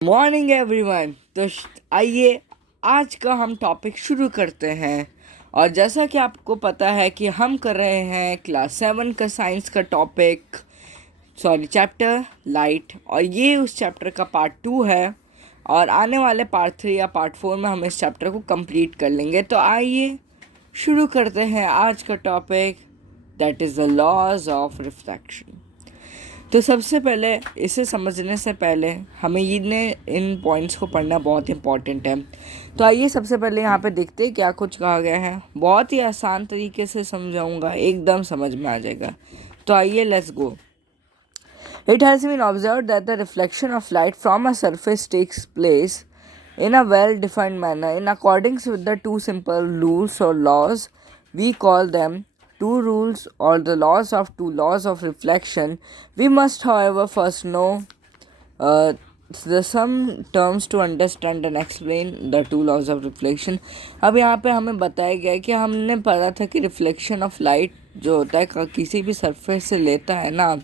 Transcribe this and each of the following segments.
Morning everyone. तो आइए आज का हम टॉपिक शुरू करते हैं। और जैसा कि आपको पता है कि हम कर रहे हैं क्लास 7 का साइंस का टॉपिक चैप्टर लाइट, और ये उस चैप्टर का पार्ट 2 है। और आने वाले पार्ट 3 या पार्ट 4 में हम इस चैप्टर को कंप्लीट कर लेंगे। तो आइए शुरू करते हैं आज का topic, that is the laws of refraction. तो सबसे पहले इसे समझने से पहले हमें इन पॉइंट्स को पढ़ना बहुत इंपॉर्टेंट है। तो आइए सबसे पहले यहाँ पे देखते हैं क्या कुछ कहा गया है। बहुत ही आसान तरीके से समझाऊंगा, एकदम समझ में आ जाएगा। तो आइए let's go. It has been observed that the reflection of light from a surface takes place in a well-defined manner in accordance with the two simple rules or laws. We call them two rules or the two laws of reflection. We must, however, first know the some terms to understand and explain the two laws of reflection. अब यहाँ पे हमें बताया गया है कि हमने पढ़ा था कि रिफ्लेक्शन ऑफ लाइट जो होता है किसी भी सरफेस से लेता है ना,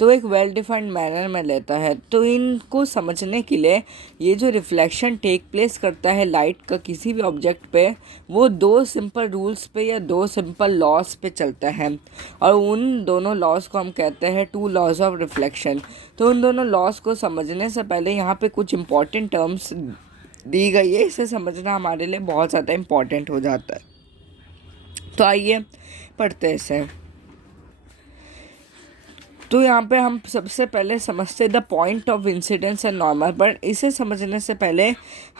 तो एक वेल डिफाइंड मैनर में लेता है। तो इनको समझने के लिए ये जो रिफ्लेक्शन टेक प्लेस करता है लाइट का किसी भी ऑब्जेक्ट पे, वो दो सिंपल रूल्स पे या दो सिंपल लॉज पे चलता है। और उन दोनों लॉज को हम कहते हैं टू लॉज ऑफ रिफ्लेक्शन। तो उन दोनों लॉज को समझने से पहले यहाँ पे कुछ इंपॉर्टेंट टर्म्स दी गई है, इसे समझना हमारे लिए बहुत ज़्यादा इम्पॉर्टेंट हो जाता है। तो आइए पढ़ते हैं इसे। तो यहाँ पे हम सबसे पहले समझते the point of incidence and normal. But इसे समझने से पहले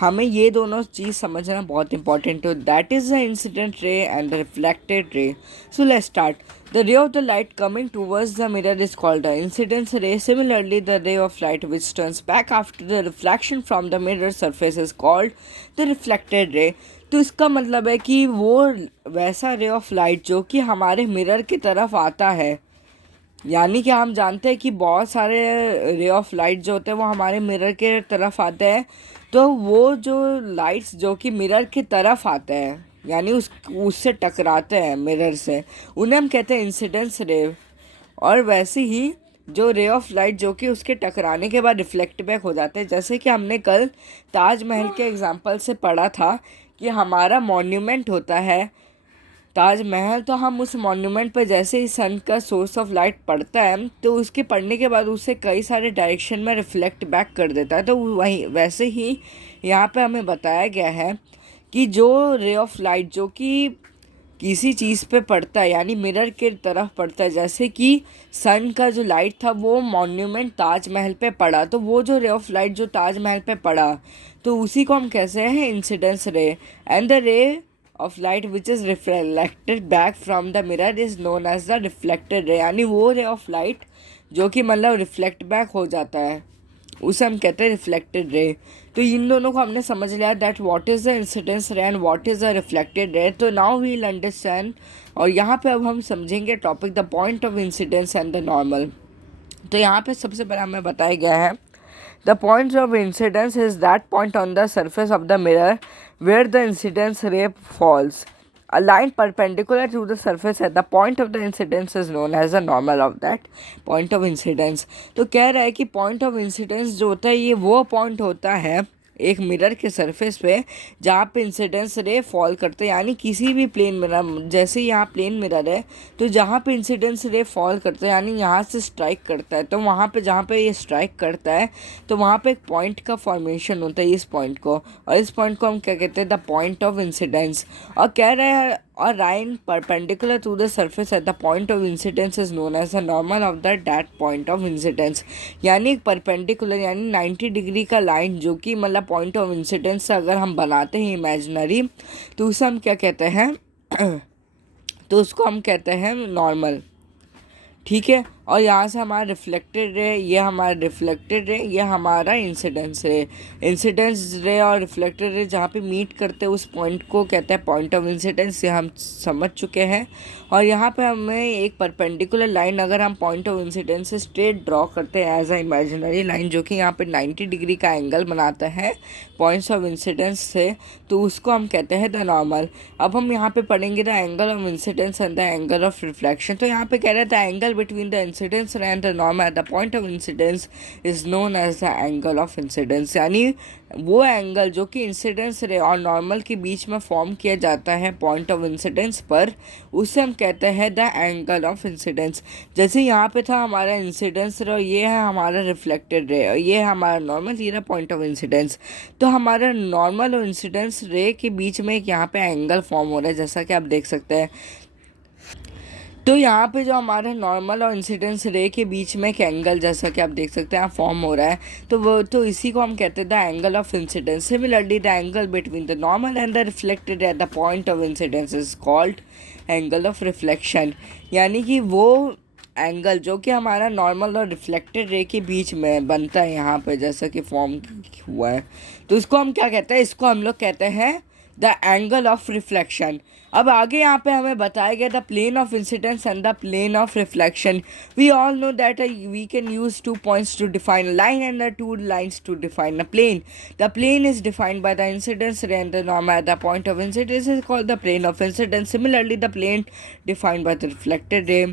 हमें ये दोनों चीज़ समझना बहुत इंपॉर्टेंट है, that is the incident ray and the reflected रे। So let's start. The ray of the light coming towards the mirror is called the incidence ray. Similarly, the ray of light which turns back after the reflection from the mirror surface is called the reflected ray. तो इसका मतलब है कि वो वैसा ray of light जो कि हमारे मिरर की तरफ आता है, यानी कि हम जानते हैं कि बहुत सारे रे ऑफ लाइट जो होते हैं वो हमारे मिरर के तरफ आते हैं। तो वो जो लाइट्स जो कि मिरर की तरफ आते हैं, यानी उससे टकराते हैं मिरर से, उन्हें हम कहते हैं इंसिडेंस रे। और वैसे ही जो रे ऑफ लाइट जो कि उसके टकराने के बाद रिफ्लेक्ट बैक हो जाते हैं, जैसे कि हमने कल ताजमहल के एग्जांपल से पढ़ा था कि हमारा मॉन्यूमेंट होता है ताजमहल। तो हम उस मॉन्यूमेंट पर जैसे ही सन का सोर्स ऑफ लाइट पड़ता है, तो उसके पड़ने के बाद उसे कई सारे डायरेक्शन में रिफ्लेक्ट बैक कर देता है। तो वही वैसे ही यहाँ पे हमें बताया गया है कि जो रे ऑफ लाइट जो कि किसी चीज़ पे पड़ता है, यानी मिरर के तरफ पड़ता है, जैसे कि सन का जो लाइट था वो मॉन्यूमेंट ताजमहल पे पड़ा, तो वो जो रे ऑफ लाइट जो ताजमहल पे पड़ा, तो उसी को हम कहते हैं इंसिडेंस रे। एंड द रे of light which is reflected back from the mirror is known as the reflected ray। यानी वो रे ऑफ लाइट जो कि मतलब रिफ्लेक्ट बैक हो जाता है उसे हम कहते हैं रिफ्लेक्टेड रे। तो इन दोनों को हमने समझ लिया that what is the incidence ray and what is the reflected रे। तो नाउ वी विल अंडरस्टैंड, और यहाँ पे अब हम समझेंगे topic the point of incidence and the normal. तो यहाँ पे सबसे पहले हमें बताया गया है the point of incidence is that point on the surface of the mirror where the incidence ray falls. A line perpendicular to the surface at the point of the incidence is known as the normal of that point of incidence। तो कह रहा है कि point of incidence जो होता है ये वो पॉइंट होता है एक मिरर के सरफेस पे जहाँ पे इंसिडेंस रे फॉल करते हैं, यानी किसी भी प्लेन मिरर, जैसे यहाँ प्लेन मिरर है तो जहाँ पे इंसिडेंस रे फॉल करते हैं यानी यहाँ से स्ट्राइक करता है, तो वहाँ पे जहाँ पे ये स्ट्राइक करता है तो वहाँ पे एक पॉइंट का फॉर्मेशन होता है इस पॉइंट को, और इस पॉइंट को हम क्या कहते हैं द पॉइंट ऑफ इंसिडेंस। और कह रहे हैं और line perpendicular to the surface at the point of incidence is known as the normal of the that point of incidence. यानी एक परपेंडिकुलर यानी 90 डिग्री का लाइन जो कि मतलब पॉइंट ऑफ इंसिडेंस से अगर हम बनाते हैं इमेजिनरी, तो उसे हम क्या कहते हैं तो उसको हम कहते हैं नॉर्मल, ठीक है। और यहाँ से हमारा रिफ्लेक्टेड रे, ये हमारा रिफ्लेक्टेड रे, ये हमारा इंसिडेंस रे। इंसिडेंस रे और रिफ्लेक्टेड रे जहाँ पे मीट करते हैं उस पॉइंट को कहते हैं पॉइंट ऑफ इंसिडेंस, ये हम समझ चुके हैं। और यहाँ पे हमें एक परपेंडिकुलर लाइन अगर हम पॉइंट ऑफ इंसिडेंस से स्ट्रेट ड्रॉ करते हैं एज अ इमेजिनरी लाइन जो कि यहाँ पे 90 डिग्री का एंगल बनाता है पॉइंट्स ऑफ इंसिडेंस से, तो उसको हम कहते हैं द नॉर्मल। अब हम यहाँ पे पढ़ेंगे the angle of incidence and the angle of reflection. तो यहाँ पे कह रहे थे angle between the incidence ray and the normal at the point of incidence is known as the angle of incidence. यानी वो एंगल जो कि इंसिडेंस रे और नॉर्मल के बीच में फॉर्म किया जाता है पॉइंट ऑफ इंसिडेंस पर, उसे हम कहते हैं द एंगल ऑफ इंसिडेंस। जैसे यहाँ पे था हमारा इंसिडेंस रे और ये है हमारा रिफ्लेक्टेड रे और ये है हमारा नॉर्मल, ये रहा पॉइंट ऑफ इंसिडेंस। तो हमारा नॉर्मल और इंसिडेंस रे के बीच में एक यहाँ पे एंगल फॉर्म हो रहा है, जैसा कि आप देख सकते हैं। तो यहाँ पे जो हमारे नॉर्मल और इंसिडेंस रे के बीच में एक एंगल, जैसा कि आप देख सकते हैं, फॉर्म हो रहा है, तो वो तो इसी को हम कहते हैं the angle of incidence. Similarly the angle between the normal and the reflected eight the point of incidence is called angle of reflection. यानी कि वो एंगल जो कि हमारा नॉर्मल और रिफ्लेक्टेड रे के बीच में बनता है यहाँ पे, जैसा कि फॉर्म हुआ है, तो इसको हम क्या कहते हैं, इसको हम लोग कहते हैं द एंगल ऑफ रिफ्लेक्शन। अब आगे यहाँ पे हमें बताया गया the plane of incidence and the plane of reflection. We all know that we can use 2 points to define a line and the 2 lines to define a plane. The plane is defined by the incidence ray and the normal at the point of incidence is called the plane of incidence. Similarly, the plane defined by the reflected ray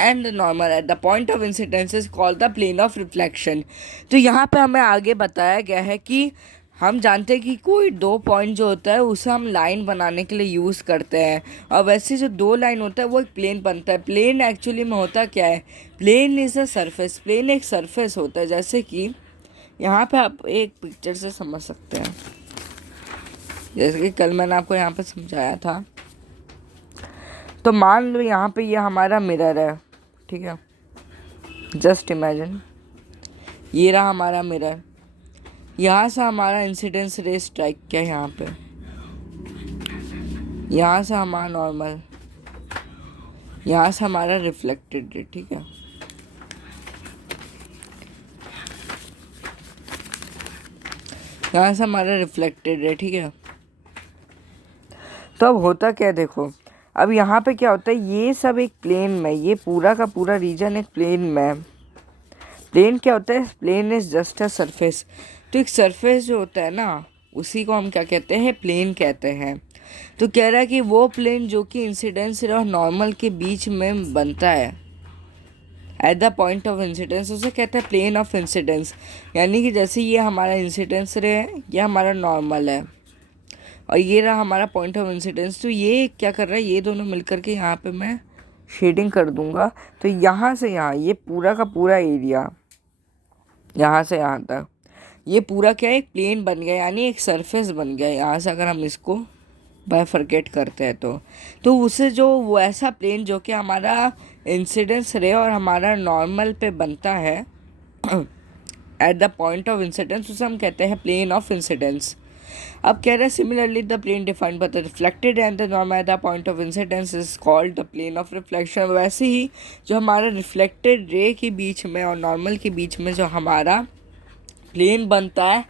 and the normal at the point of incidence is called the plane of reflection. तो यहाँ पे हमें आगे बताया गया है कि हम जानते हैं कि कोई 2 पॉइंट जो होता है उसे हम लाइन बनाने के लिए यूज़ करते हैं, और वैसे जो 2 लाइन होता है वो एक प्लेन बनता है। प्लेन एक्चुअली में होता क्या है, plane is a surface, plane एक सरफेस होता है। जैसे कि यहाँ पे आप एक पिक्चर से समझ सकते हैं, जैसे कि कल मैंने आपको यहाँ पे समझाया था। तो मान लो यहाँ पे ये हमारा मिरर है, ठीक है, जस्ट इमेजिन ये रहा हमारा मिरर। यहाँ से हमारा इंसिडेंस रे स्ट्राइक किया यहाँ पे, यहाँ से हमारा नॉर्मल, यहाँ से हमारा रिफ्लेक्टेड रे, ठीक है। यहाँ से हमारा रिफ्लेक्टेड रे, ठीक है। तो अब होता क्या है, देखो अब यहाँ पे क्या होता है, ये सब एक प्लेन में, ये पूरा का पूरा रीजन एक प्लेन में। प्लेन क्या होता है, plane is just a surface. तो एक सरफेस जो होता है ना, उसी को हम क्या कहते हैं, प्लेन कहते हैं। तो कह रहा है कि वो प्लेन जो कि इंसिडेंस रे और नॉर्मल के बीच में बनता है eight the point of incidence, उसे कहते हैं प्लेन ऑफ इंसिडेंस। यानी कि जैसे ये हमारा इंसिडेंस रे है, ये हमारा नॉर्मल है, और ये रहा हमारा पॉइंट ऑफ इंसिडेंस। तो ये क्या कर रहा है, ये दोनों मिलकर के यहाँ पे मैं शेडिंग कर दूंगा। तो यहाँ से यहाँ ये पूरा का पूरा एरिया, यहाँ से यहाँ तक ये पूरा क्या है, एक प्लेन बन गया, यानी एक सरफेस बन गया। यहाँ से अगर हम इसको बाइफरकेट करते हैं तो उससे जो वो ऐसा प्लेन जो कि हमारा इंसिडेंस रे और हमारा नॉर्मल पे बनता है eight the point of incidence, उसे हम कहते हैं प्लेन ऑफ इंसिडेंस। अब कह रहे हैं similarly the plane defined by the reflected and the normal at the point of incidence is called the plane of reflection. वैसे ही जो हमारा रिफ्लेक्टेड रे के बीच में और नॉर्मल के बीच में जो हमारा प्लेन बनता है,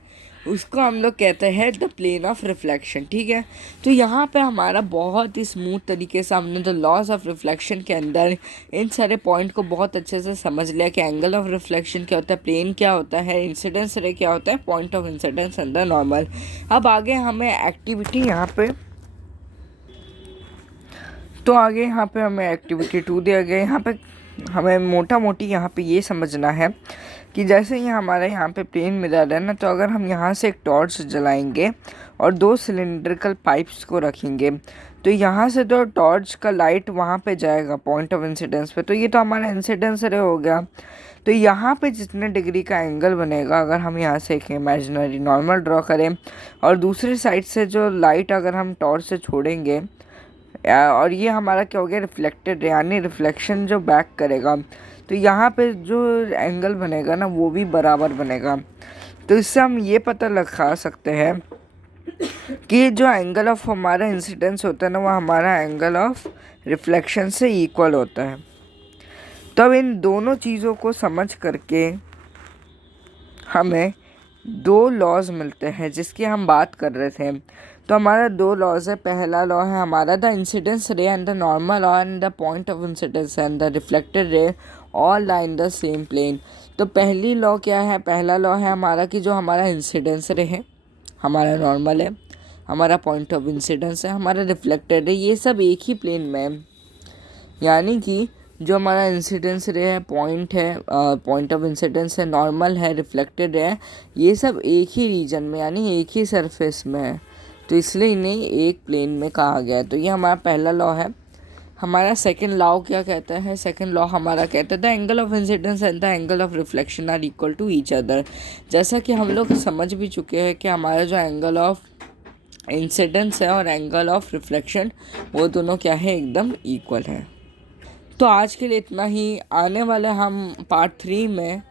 उसको हम लोग कहते हैं द प्लेन ऑफ रिफ्लेक्शन, ठीक है। तो यहाँ पे हमारा बहुत ही स्मूथ तरीके से हमने द लॉज ऑफ रिफ्लेक्शन के अंदर इन सारे पॉइंट को बहुत अच्छे से समझ लिया कि एंगल ऑफ रिफ्लेक्शन क्या होता है, प्लेन क्या होता है, इंसिडेंस रे क्या होता है, point of incidence and the normal. अब आगे हमें एक्टिविटी यहाँ पे, तो आगे यहाँ पे हमें एक्टिविटी 2 दिया गया। यहाँ पे हमें मोटा मोटी यहाँ पे ये समझना है कि जैसे ये हमारा यहाँ पे प्लेन मिरर है ना, तो अगर हम यहाँ से एक टॉर्च जलाएंगे और 2 सिलेंड्रिकल पाइप्स को रखेंगे, तो यहाँ से तो टॉर्च का लाइट वहाँ पे जाएगा पॉइंट ऑफ इंसिडेंस पे, तो ये तो हमारा इंसिडेंस रे हो गया। तो यहाँ पे जितने डिग्री का एंगल बनेगा, अगर हम यहाँ से एक इमेजिनरी नॉर्मल ड्रॉ करें और दूसरी साइड से जो लाइट अगर हम टॉर्च से छोड़ेंगे, और ये हमारा क्या हो गया, रिफ्लेक्टेड, यानी रिफ्लेक्शन जो बैक करेगा, तो यहाँ पे जो एंगल बनेगा ना वो भी बराबर बनेगा। तो इससे हम ये पता लगा सकते हैं कि जो एंगल ऑफ हमारा इंसिडेंस होता है ना, वो हमारा एंगल ऑफ रिफ्लेक्शन से इक्वल होता है। तो अब इन दोनों चीज़ों को समझ करके हमें 2 लॉज मिलते हैं जिसकी हम बात कर रहे थे। तो हमारा 2 लॉज है। पहला लॉ है हमारा the incidence ray and the normal and the point of incidence and the reflected ray all lie in the same plane. तो पहली लॉ क्या है, पहला लॉ है हमारा कि जो हमारा इंसिडेंस रे है, हमारा नॉर्मल है, हमारा पॉइंट ऑफ इंसिडेंस है, हमारा रिफ्लेक्टेड है, ये सब एक ही प्लेन में है। यानी कि जो हमारा इंसिडेंस रे है, पॉइंट ऑफ इंसिडेंस है, नॉर्मल है, रिफ्लेक्टेड है, ये सब एक ही रीजन में यानी एक ही सरफेस में है, तो इसलिए इन्हें एक प्लेन में कहा गया है। तो ये हमारा पहला लॉ है। हमारा सेकंड लॉ क्या कहता है? सेकंड लॉ हमारा कहता है the angle of incidence and the angle of reflection are equal to each other. जैसा कि हम लोग समझ भी चुके हैं कि हमारा जो एंगल ऑफ इंसिडेंस है और एंगल ऑफ रिफ्लेक्शन, वो दोनों क्या है, एकदम इक्वल है। तो आज के लिए इतना ही। आने वाले हम पार्ट 3 में